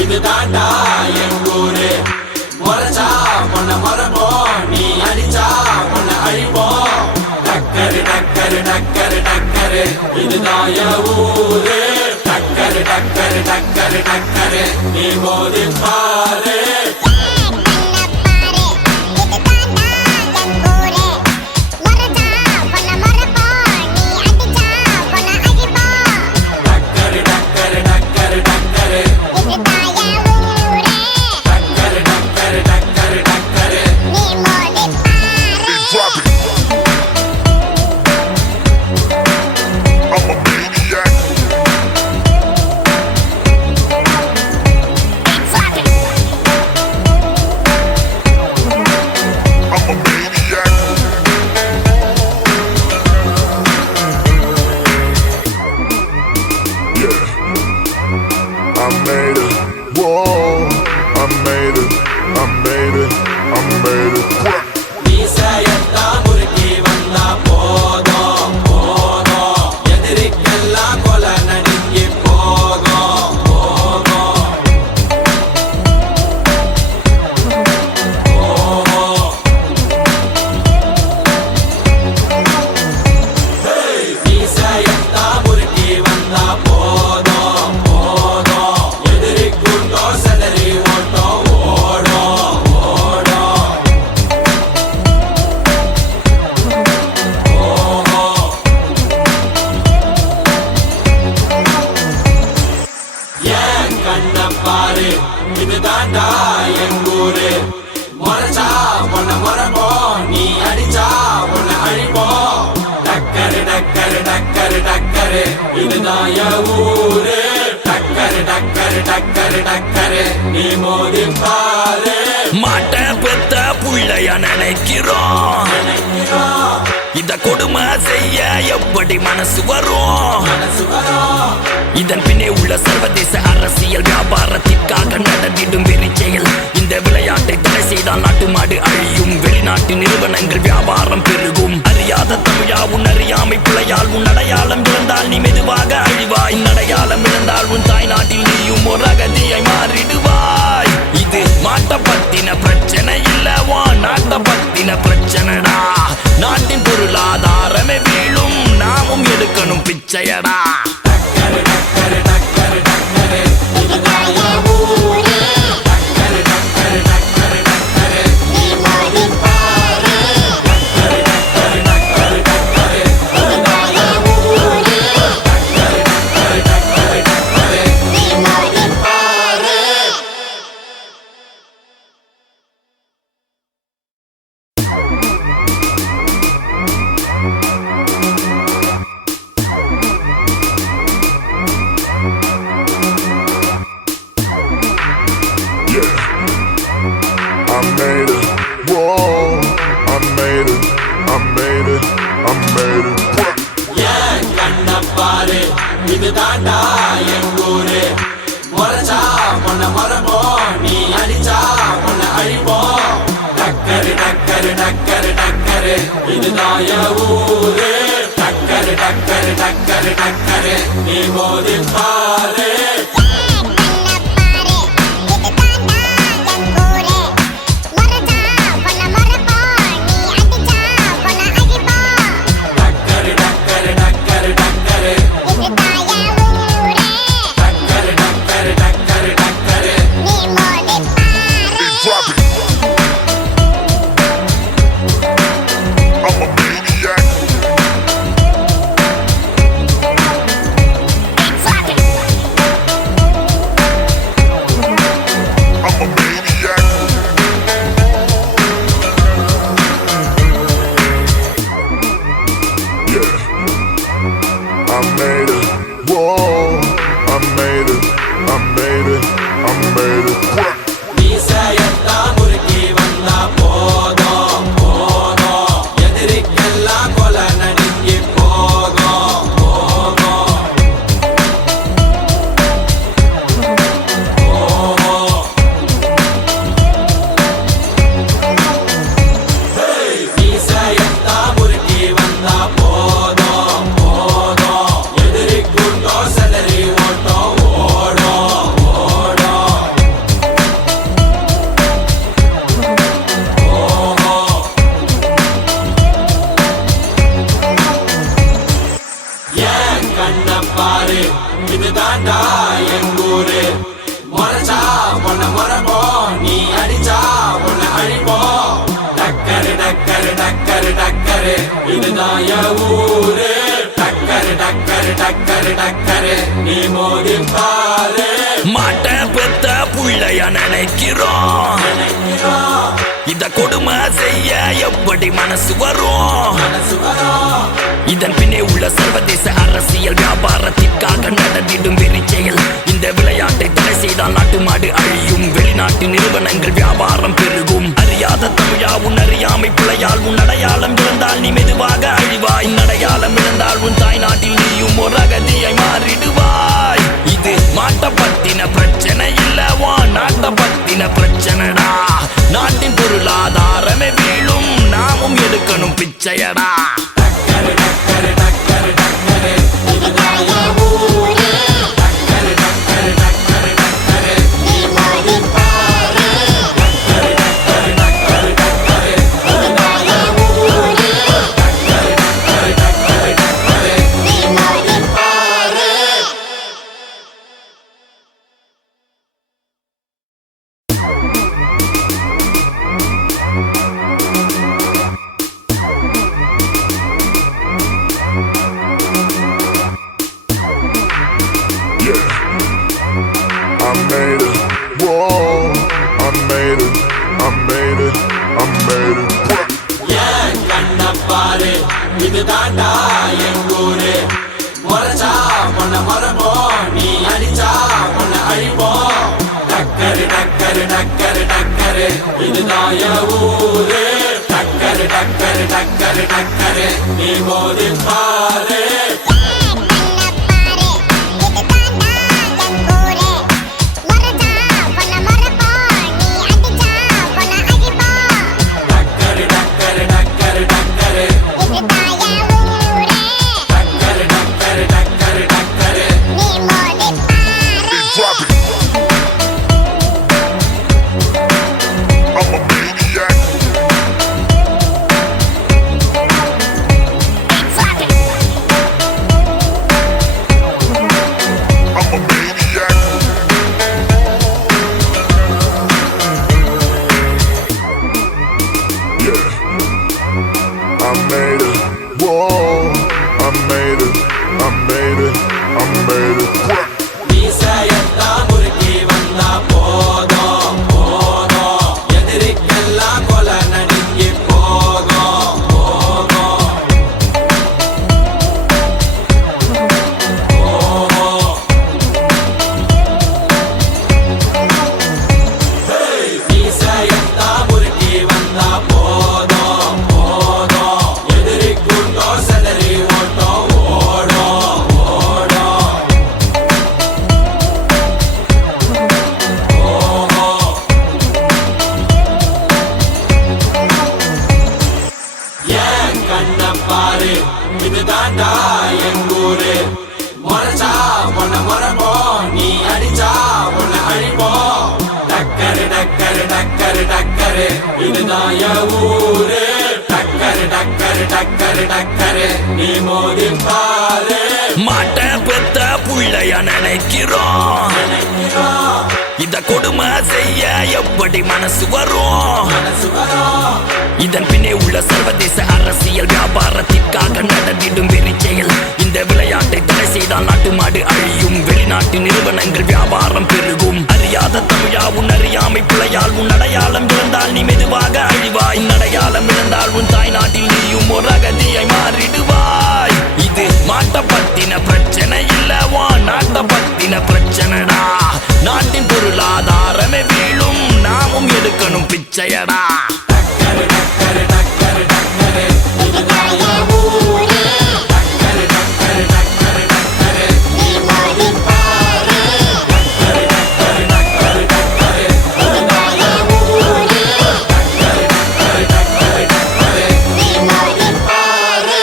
இது தாண்டா எங்கூரு. முறைச்சா உன்னை மரபோம், நீ அடிச்சா உன்னை அழிப்போம். டக்கரு டக்கரு டக்கரு டக்கரு இதுதான் என் ஊரு. டக்கரு டக்கரு டக்கரு டக்கரு நீ மோதி பாரு. இது தாண்டா எங்கூரு. முறைச்சா உன்னை மரபோம், நீ அடிச்சா உன்னை அழிப்போம். டக்கரு டக்கரு டக்கரு டக்கரு இதுதான் என் ஊரு. டக்கரு டக்கரு டக்கரு டக்கரு நீ மோதி பாரு. மாட்ட பெத்த புள்ளைய நினைக்கிறோம். இத கொடுமை செய்ய எப்படி மனசு வரும்? இதன் பின்னே உள்ள சர்வதேச அரசியல் வியாபாரத்திற்காக நடந்திடும் வெறி செயல். இந்த விளையாட்டை தடை செய்தால் நாட்டு மாடு அழியும். வெளிநாட்டு நிறுவனங்கள் வியாபாரம் பெருகும். அறியாத தமிழா உன் அறியாமை பிழையால் உன் அடையாளம் இழந்தால் நீ மெதுவாக அழிவாய். அடையாளம் இழந்தால் உன் தாய் நாட்டில் நீயும் ஒரு அகதியாய் மாறிடுவாய். இது மாட்ட பத்தின பிரச்சனை இல்லவா, நாட்ட பத்தின பிரச்சனைடா. நாட்டின் பொருளாதாரமே வீழும், நாமும் எடுக்கணும் பிச்சையடா. இது தாண்டா எங்கூரு. முறைச்சா உன்னை மரபோம், நீ அடிச்சா உன்னை அழிப்போம். டக்கரு டக்கரு டக்கரு டக்கரு இதுதான் என் ஊரு. டக்கரு டக்கரு டக்கரு டக்கரு நீ மோதி பாரு. இதுதான்டா எங்கூரு. முறைச்சா உன்னை முறைப்போம், நீ அடிச்சா உன்னை அழிப்போம். டக்கரு டக்கரு டக்கரு டக்கரு இதுதான் என் ஊரு. டக்கரு டக்கரு டக்கரு டக்கரு நீ மோதி பாரு. மாட்ட பெத்த புள்ளைய நினைக்கிறோம். இத கொடுமை செய்ய எப்படி மனசு வரும்? இதன் பின்னே உள்ள சர்வதேச அரசியல் வியாபாரத்திற்காக நடந்திடும் வெறிச்செயல். இந்த விளையாட்டை தடை செய்தால் நாட்டு மாடு அழியும். வெளிநாட்டு நிறுவனங்கள் வியாபாரம் பெருகும். அறியாத தமிழா உன் அறியாமை பிழையால் உன் அடையாளம் இழந்தால் நீ மெதுவாக அழிவாய். அடையாளம் இழந்தால் உன் தாய் நாட்டில் நீயும் ஒரு அகதியை மாறிடுவாய். இது மாட்ட பத்தின பிரச்சனை இல்லவா, நாட்ட பத்தின பிரச்சனைடா. நாட்டின் பொருளாதாரமே வீழும், நாமும் எடுக்கணும் பிச்சையடா. டக்கரு டக்கரு டக்கரு டக்கரு இதுதான் என் ஊரு. டக்கரு டக்கரு டக்கரு டக்கரு நீ மோதி பாரு. டக்கரு டக்கரு டக்கரு டக்கரு இதுதான் என் ஊரு. டக்கரு டக்கரு டக்கரு டக்கரு நீ மோதி பாரு. I made it, whoa, I made it, I made it, I made it. ஏன் கண்ண பாரு, இதுதான்டா எங்கூரு. முறைச்சா உன்னை முறைப்போம், நீ அடிச்சா உன்னை அழிப்போம். டக்கரு டக்கரு டக்கரு டக்கரு இதுதான் என் ஊரு. டக்கரு டக்கரு டக்கரு டக்கரு நீ மோதி பாரு. டக்கரு டக்கரு டக்கரு டக்கரு டக்கரு டக்கரு டக்கரு டக்கரு Drop it. I'm a maniac. I'm a maniac. Yeah. I made it. Whoa. I made it. I made it. I made it. மீசையத்தான் முறுக்கி வந்தா போதும் போதும். எதிரிக்கெல்லாம் கொலை நடுங்கி போகும் போகும். மீசையத்தான் முறுக்கி வந்தா போதும் போதும். எதிரிக்குண்டோ செதறி ஓட்டம் ஓடும் ஓடும். ஏன் கண்ண பாரு, இதுதான்டா எங்கூரு. முறைச்சா உன்னை முறைப்போம், நீ அடிச்சா உன்னை அழிப்போம். டக்கரு டக்கரு டக்கரு டக்கரு இதுதான் என் ஊரு. டக்கரு டக்கரு டக்கரு டக்கரு நீ மோதி பாரு. மாட்ட பெத்த புள்ளைய நினைக்கிறோம். இத கொடுமை செய்ய எப்படி மனசு வரும்? இதன் பின்னே உள்ள சர்வதேச அரசியல் வியாபாரத்திற்காக நடந்திடும் வெறிச்செயல். இந்த விளையாட்டை தடை செய்தால் நாட்டு மாடு அழியும். வெளிநாட்டு நிறுவனங்கள் வியாபாரம் பெருகும். அறியாத தமிழா உன் அறியாமை பிழையால் உன் அடையாளம் இழந்தால் நீ மெதுவாக அழிவாய். அடையாளம் இழந்தால் உன் தாய் நாட்டில் நீயும் ஒரு அகதியை மாறிடுவாய். இது மாட்ட பத்தின பிரச்சனை இல்லவா, நாட்ட பத்தின பிரச்சனைடா. நாட்டின் பொருளாதாரமே வீழும், நாமும் எடுக்கணும் பிச்சையடா. டக்கரு டக்கரு டக்கரு டக்கரு இதுதான் என் ஊரு. டக்கரு டக்கரு டக்கரு டக்கரு நீ மோதி பாரு. டக்கரு டக்கரு டக்கரு டக்கரு இதுதான் என் ஊரு. டக்கரு டக்கரு டக்கரு டக்கரு நீ மோதி பாரு.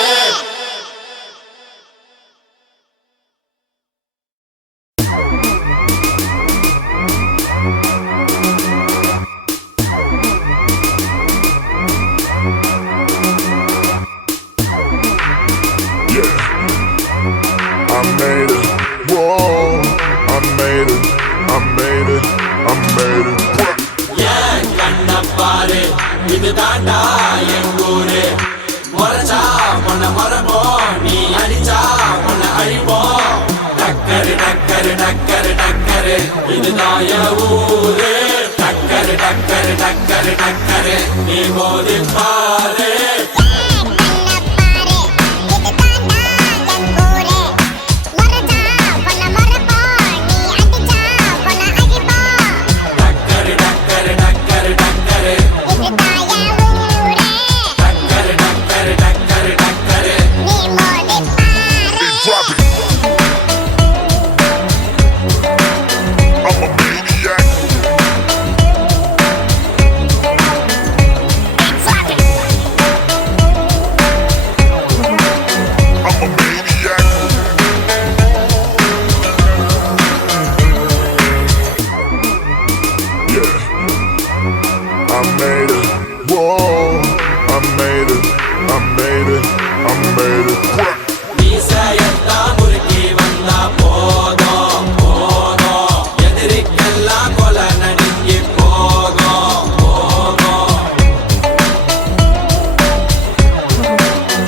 Yeah. I made it. Whoa. இது தாண்டா எங்கூரு முறைச்சா பொண்ண முறைப்போம் நீ அடிச்சா பொண்ண அழிப்போம் டக்கரு டக்கரு டக்கரு டக்கரு இதுதான் என் ஊரு டக்கரு டக்கரு டக்கரு டக்கரு நீ மோதி பாரு I made it, whoa, I made it, I made it, I made it. மீசையத்தா முறுக்கி வந்தா போதும் போதும் எதிரிக்கெல்லாம் கொலை நடுங்கி போகும்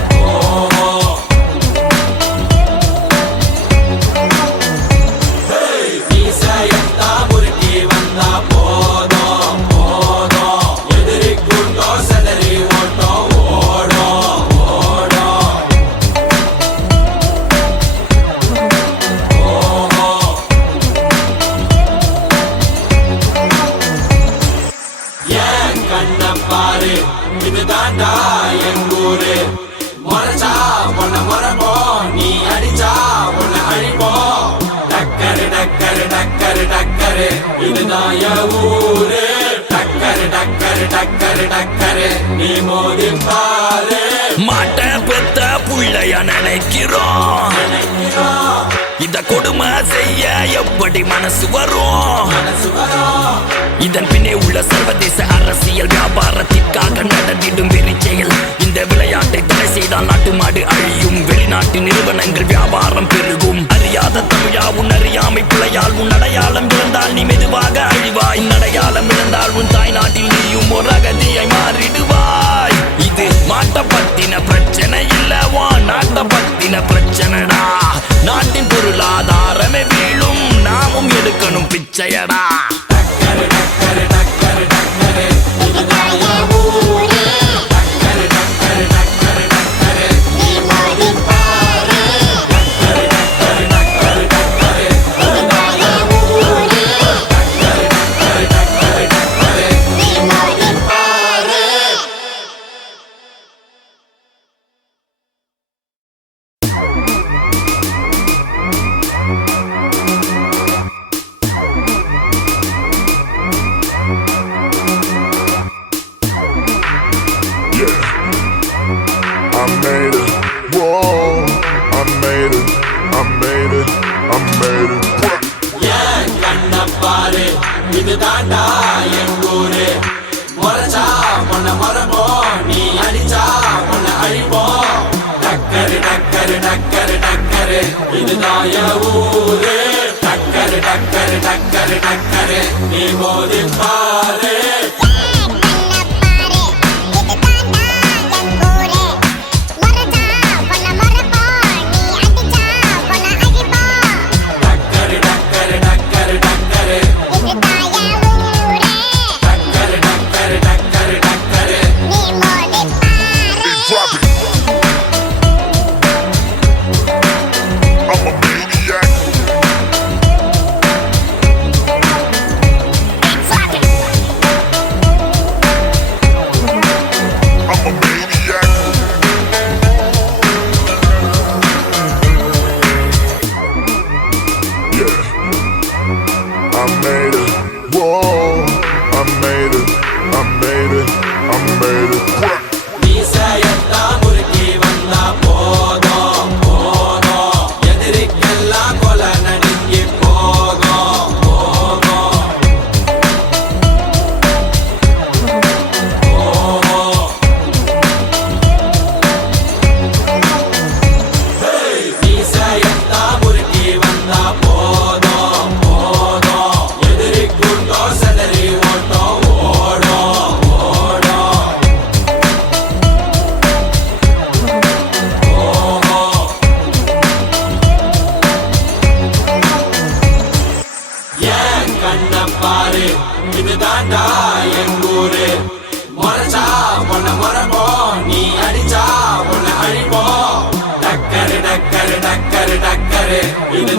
போகும் மீசையத்தா முறுக்கி வந்தா போதும் போதும் எதிரி கூட்டம் செதறி ஓட்டம் ஓடும் ஓடும் ஏன் கண்ண பாரு இது தாண்டா எங்கூரு முறைச்சா பொண்ண முறைப்போம் நீ அடிச்சா பொண்ண அழிப்போம் டக்கரு டக்கரு டக்கரு டக்கரு இதுதான் என் ஊரு டக்கரு டக்கரு டக்கரு டக்கரு நீ மோதி பாரு மாட்ட பெத்த புள்ளைய நினைக்கிறோம் இத கொடுமை செய்ய எப்படி மனசு வரும் இதன் பின்னே உள்ள சர்வதேச அரசியல் வியாபாரத்திற்காக நடந்திடும் வெறி செயல் இந்த விளையாட்டை தடை செய்தால் நாட்டு மாடு அழியும் வெளிநாட்டு நிறுவனங்கள் வியாபாரம் பெருகும் அறியாத தமிழா உன் அறியாமை பிள்ளையால் உன் அடையாளம் இழந்தால் நீ மெதுவாக அழிவாய் உன் அடையாளம் இழந்தால் உன் தாய் நாட்டில் நீயும் ஒரு அகதியை மாறிடுவாய் இது மாட்ட பத்தின பிரச்சனை இல்லவா நாட்ட பத்தின பிரச்சனைடா நாட்டின் பொருளாதாரமே வீழும் நாமும் எடுக்கணும் பிச்சையடா டக்கரு டக்கரு டக்கரு டக்கரு இதுதான் என் ஊரு டக்கரு டக்கரு டக்கரு டக்கரு நீ மோதி பாரு டக்கரு டக்கரு டக்கரு டக்கரு இதுதான் என் ஊரு டக்கரு டக்கரு டக்கரு டக்கரு நீ மோதி பாரு Yeah, I made it, whoa, I made it, I made it, I made it. ஏன் கண்ண பாரு இது தாண்டா எங்கூரு முறைச்சா பொண்ண முறைப்போம் நீ அடிச்சா பொண்ண அழிப்போம் டக்கரு டக்கரு டக்கரு டக்கரு இதுதான் என் ஊரு டக்கரு டக்கரு டக்கரு டக்கரு நீ மோதி பாரு டக்கரு டக்கரு டக்கரு டக்கரு டக்கரு டக்கரு டக்கரு டக்கரு Drop it. I'm a maniac.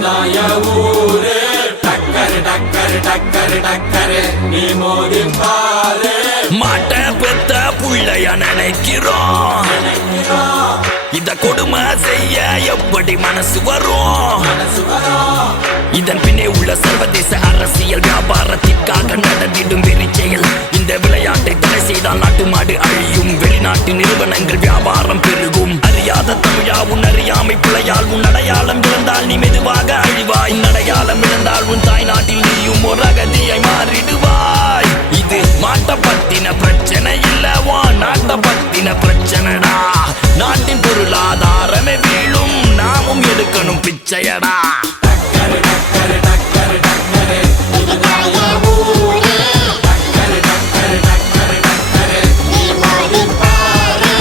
இதுதான் என் ஊரு டக்கரு டக்கரு டக்கரு டக்கரு நீ மோதி பாரு மாட்ட பெத்த புள்ளைய நினைக்கிறோம் இத கொடுமை செய்ய எப்படி மனசு வரும் இதன் பின்னே உள்ள சர்வதேச அரசியல் வியாபாரத்திற்காக நடந்திடும் வெறிச்செயல் இந்த விளையாட்டை தடை செய்தால் நாட்டு மாடு அழியும் வெளிநாட்டு நிறுவனங்கள் வியாபாரம் பெருகும் அறியாத தமிழா உன் அறியாமை பிள்ளையால் உன் அடையாளம் இழந்தால் நீ மெதுவாக அழிவாய் அடையாளம் இழந்தால் உன் தாய் நாட்டில் நீயும் ஒரு அகதியை மாறிடுவாய் இது மாட்ட பத்தின பிரச்சனை இல்லவா நாட்ட பத்தின பிரச்சனைடா நாட்டின் பொருளாதாரமே வீழும் நாமும் எடுக்கணும் பிச்சையடா டக்கரு டக்கரு டக்கரு டக்கரு இதுதான் என் ஊரு டக்கரு டக்கரு டக்கரு டக்கரு நீ மோதி பாரு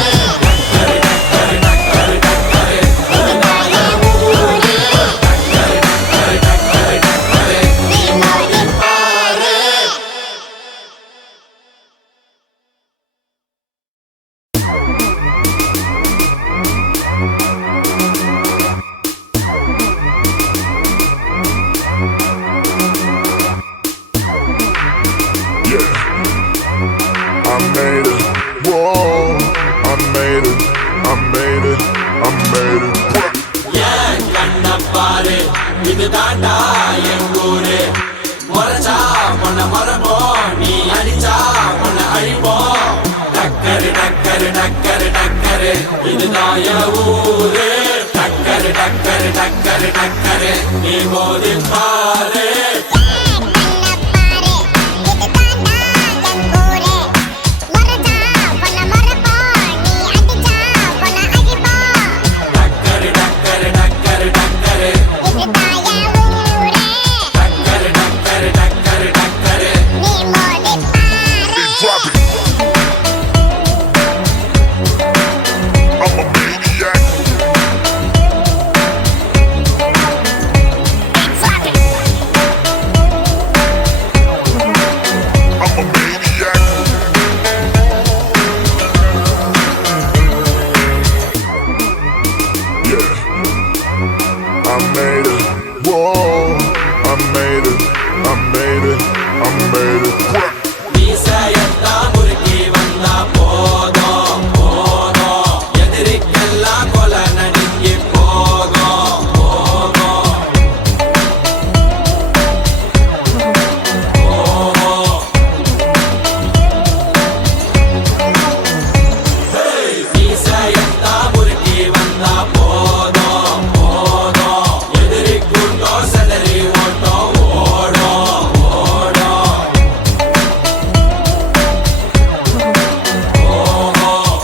டக்கரு டக்கரு டக்கரு டக்கரு இதுதான் என் ஊரு டக்கரு டக்கரு டக்கரு டக்கரு நீ மோதி பாரு Yeah, I made it. Whoa, I made it. I made it. I made it. ஏன் கண்ண பாரு இதுதான்டா என் ஊரு முறைச்சா உன்னை மறப்போம் நீ அடிச்சா உன்னை அழிப்போம் டக்கரு டக்கரு டக்கரு டக்கரு இதுதான் என் ஊரு டக்கரு டக்கரு டக்கரு டக்கரு நீ மோதி பாரு டக்கரு டக்கரு டக்கரு டக்கரு டக்கரு டக்கரு டக்கரு டக்கரு Drop it. I'm a maniac. I'm a maniac. Yeah, I made it. Whoa, I made it. I made it. I made it. மீசையெல்லாம் முறுக்கி வந்தா போதும் போதும் எதிரிக்கெல்லாம் கொலை நடுங்கி போகும் போகும் மீசையெல்லாம் முறுக்கி வந்தா போதும் போதும் எதிரிக்குண்டோ செதறி ஓட்டம் ஓடும் ஓடும்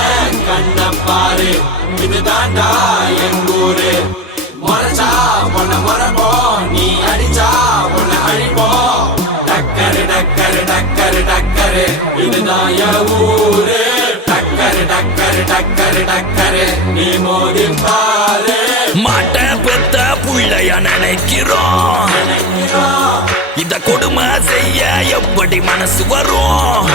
ஏன் கண்ண பாரு இதுதான்டா என் ஊரு முறைச்சா உன்னை மறப்போம் நீ அடிச்சா உன்னை அழிப்போம் டக்கரு டக்கரு டக்கரு டக்கரு இதுதான் என் ஊரு டக்கரு டக்கரு டக்கரு டக்கரு நீ மோதி பாரு மாட்ட பெத்த புள்ளைய நினைக்கிறோம் இத கொடுமை செய்ய எப்படி மனசு வரும்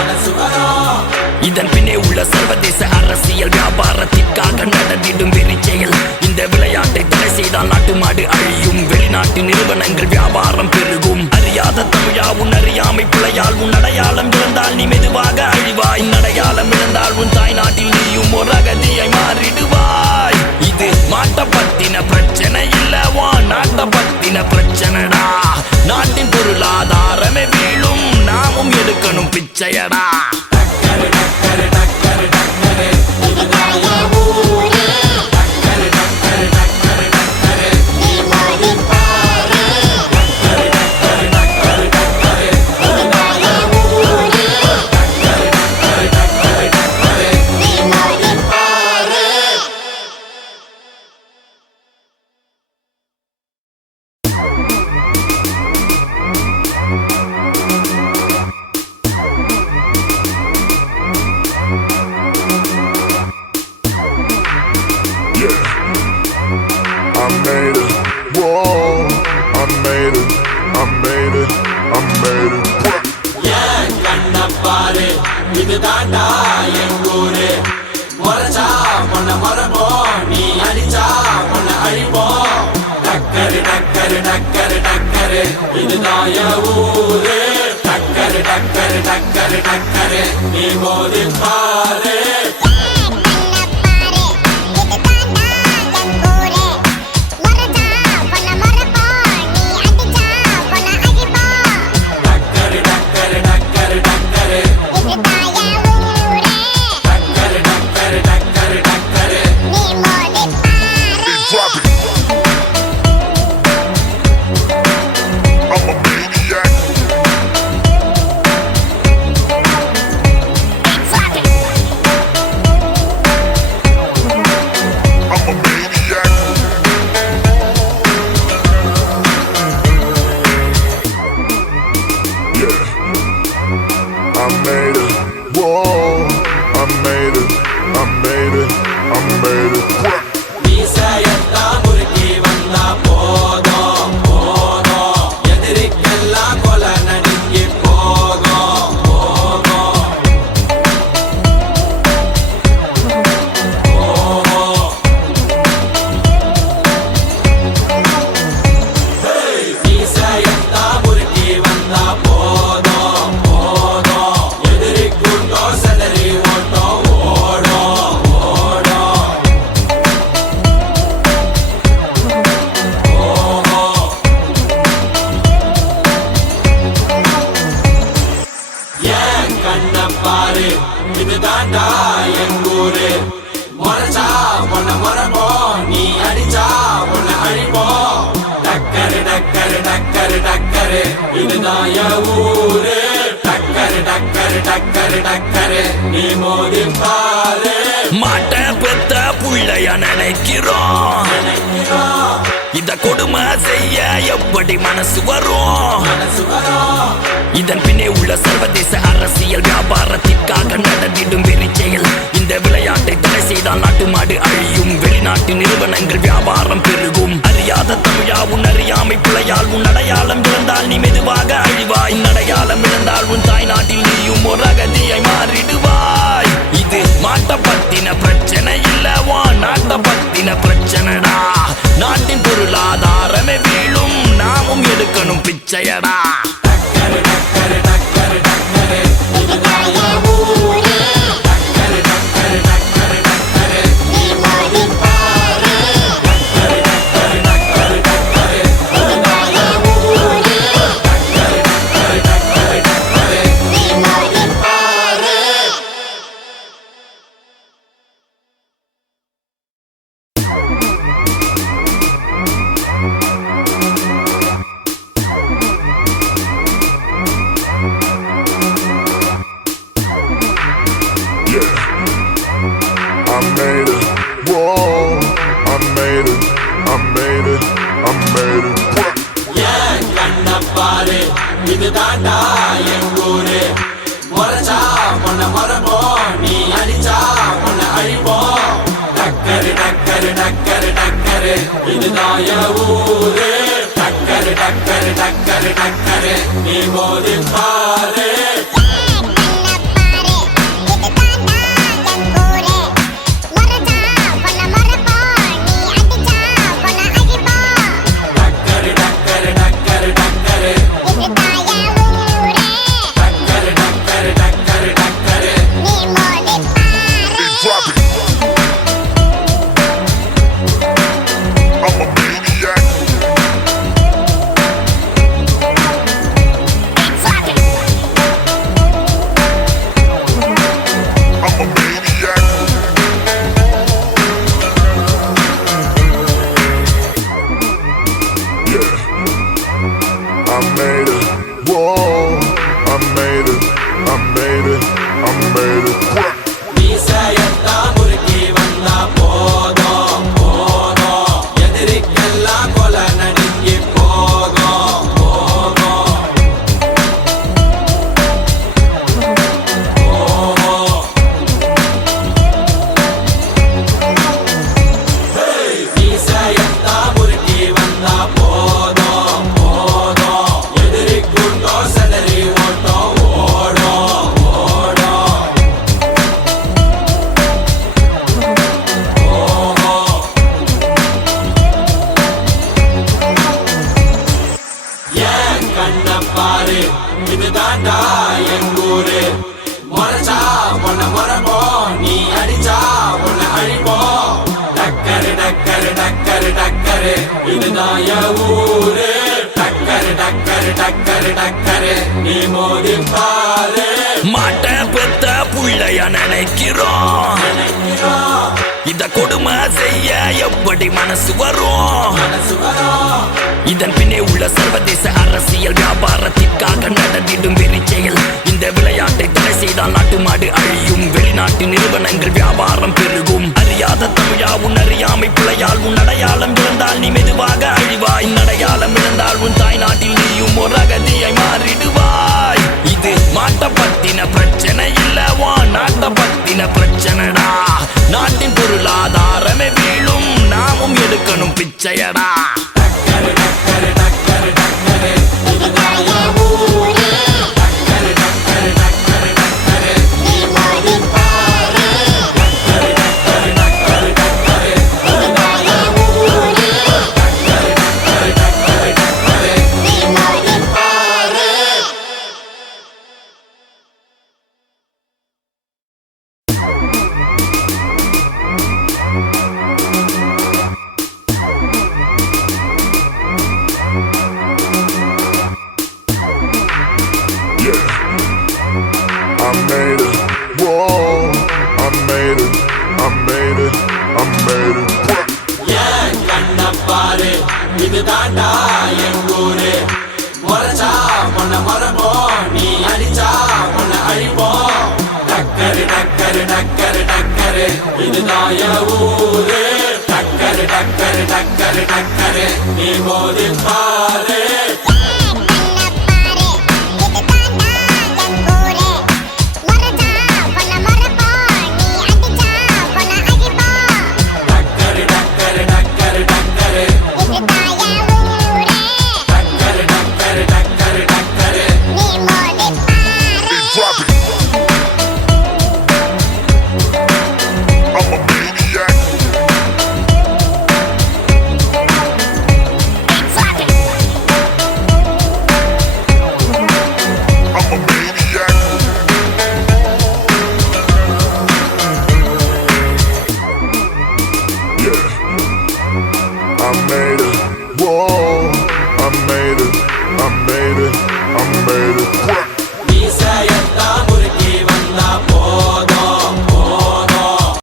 இதன் பின்னே உள்ள சர்வதேச அரசியல் வியாபாரத்திற்காக நடந்திடும் வெறிச்செயல் இந்த விளையாட்டை தடை செய்தால் நாட்டு மாடு அழியும் வெளிநாட்டு நிறுவனங்கள் வியாபாரம் பெருகும் அறியாத தமிழா உன் அறியாமை பிள்ளையால் உன் அடையாளம் இழந்தால் நீ மெதுவாக அழிவாய் அடையாளம் இழந்தால் உன் தாய் நாட்டில் நீயும் ஒரு அகதியை மாறிடுவாய் இது மாட்ட பத்தின பிரச்சனை இல்லவா நாட்ட பத்தின பிரச்சனைடா நாட்டின் பொருளாதாரமே வீழும் நாமும் எடுக்கணும் பிச்சையடா டக்கரு டக்கரு டக்கரு டக்கரு இதுதான் என் ஊரு டக்கரு டக்கரு டக்கரு டக்கரு நீ மோதி பாரு டக்கரு டக்கரு டக்கரு டக்கரு இதுதான் என் ஊரு டக்கரு டக்கரு டக்கரு டக்கரு நீ மோதி பாரு Yeah, I made it. Whoa, I made it. I made it. I made it. ஏன் கண்ண பாரு இதுதான்டா என் ஊரு முறைச்சா உன்னை என் ஊரு டக்கரு டக்கரு டக்கரு டக்கரு நீ மோதி பாரு டக்கரு டக்கரு டக்கரு டக்கரு டக்கரு டக்கரு டக்கரு டக்கரு Drop it. I'm a maniac. I'm a maniac. Yeah. I made it. Whoa. I made it. I made it. I made it. மீசையெல்லாம் முறுக்கி வந்தா போதும் போதும் எதிரிக்கெல்லாம் கொலை நடுங்கி போகும் போகும் மீசையெல்லாம் முறுக்கி வந்தா போதும் போதும் எதிரிக்குண்டோ செதறி ஓட்டம் ஓடும் ஓடும் ஏன் கண்ண பாரு இதுதாண்டா எங்கூரு முறைச்சா உன்னை முறைப்போம் நீ அடிச்சா உன்னை அழிப்போம் டக்கரு டக்கரு டக்கரு டக்கரு இதுதான் என் ஊரு டக்கரு டக்கரு டக்கரு டக்கரு நீ மோதி பாரு மாட்ட பெத்த புள்ளைய நினைக்கிறோம் இத கொடுமை செய்ய எப்படி மனசு வரும் மனசு வரும் இதன் பின்னே உள்ள சர்வதேச அரசியல் வியாபாரத்திற்காக நடந்திடும் வெறிச்செயல் இந்த விளையாட்டை தடை செய்தால் நாட்டு மாடு அழியும் வெளிநாட்டு நிறுவனங்கள் வியாபாரம் பெருகும் அறியாத தமிழா உன் அறியாமை பிழையால் உன் அடையாளம் இழந்தால் நீ மெதுவாக அழிவாய் அடையாளம் இழந்தால் உன் தாய் நாட்டில் நீயும் ஒரு அகதியை மாறிடுவாய் இது மாட்ட பத்தின பிரச்சனை இல்லவா நாட்ட பத்தின பிரச்சனைடா நாட்டின் பொருளாதாரமே வீழும் நாமும் எடுக்கணும் பிச்சையடா டக்கரு டக்கரு டக்கரு டக்கரு இதுதான் என் ஊரு டக்கரு டக்கரு டக்கரு டக்கரு நீ மோதி பாரு டக்கரு டக்கரு டக்கரு டக்கரு இதுதான் என் ஊரு டக்கரு டக்கரு டக்கரு டக்கரு நீ மோதி பாரு Yeah. I made it. Whoa. I made it. I made it. I made it. ஏன் கண்ண பாரு இதுதாண்டா என் ஊரு முறைச்சா உன்னை முறைப்போம் நீ அடிச்சா உன்னை அழிப்போம் டக்கரு டக்கரு டக்கரு டக்கரு இதுதான் என் ஊரு டக்கரு டக்கரு டக்கரு டக்கரு நீ மோதி பாரு டக்கரு டக்கரு டக்கரு டக்கரு டக்கரு டக்கரு டக்கரு டக்கரு Drop it. I'm a maniac. இதுதான் என் ஊரு டக்கரு டக்கரு டக்கரு டக்கரு நீ மோதி பாரு மாட்ட பெத்த புள்ளைய நினைக்கிறோம் இத கொடுமை செய்ய எப்படி மனசு வரும் இதன் பின்னே உள்ள சர்வதேச அரசியல் வியாபாரத்திற்காக நடந்திடும் வெறிச்செயல் இந்த விளையாட்டை தடை செய்தால் நாட்டு மாடு அழியும் வெளிநாட்டு நிறுவனங்கள் வியாபாரம் பெருகும் அறியாத தமிழா உன் அறியாமை பிள்ளையால் உன் அடையாளம் இழந்தால் நீ மெதுவாக அழிவாய் அடையாளம் இழந்தால் உன் தாய் நாட்டில் நீயும் ஒரு அகதியை மாறிடுவாய் இது மாட்ட பத்தின பிரச்சனை இல்லவா நாட்ட பத்தின பிரச்சனைடா நாட்டின் பொருளாதாரமே வீழும் நாமும் எடுக்கணும் பிச்சையடா டக்கரு டக்கரு டக்கரு டக்கரு இதுதான் என் ஊரு டக்கரு டக்கரு டக்கரு டக்கரு நீ மோதி பாரு டக்கரு டக்கரு டக்கரு டக்கரு இதுதான் என் ஊரு டக்கரு டக்கரு டக்கரு டக்கரு நீ மோதி பாரு Yeah, I made it. Whoa, I made it. I made it. I made it. ஏன் கண்ண பாரு இதுதான்டா என் ஊரு முறைச்சா உன்னை மறப்போம் நீ அடிச்சா உன்னை அழிப்போம் டக்கரு டக்கரு டக்கரு டக்கரு இதுதான் என் ஊரு டக்கரு டக்கரு டக்கரு டக்கரு நீ மோதி பாரு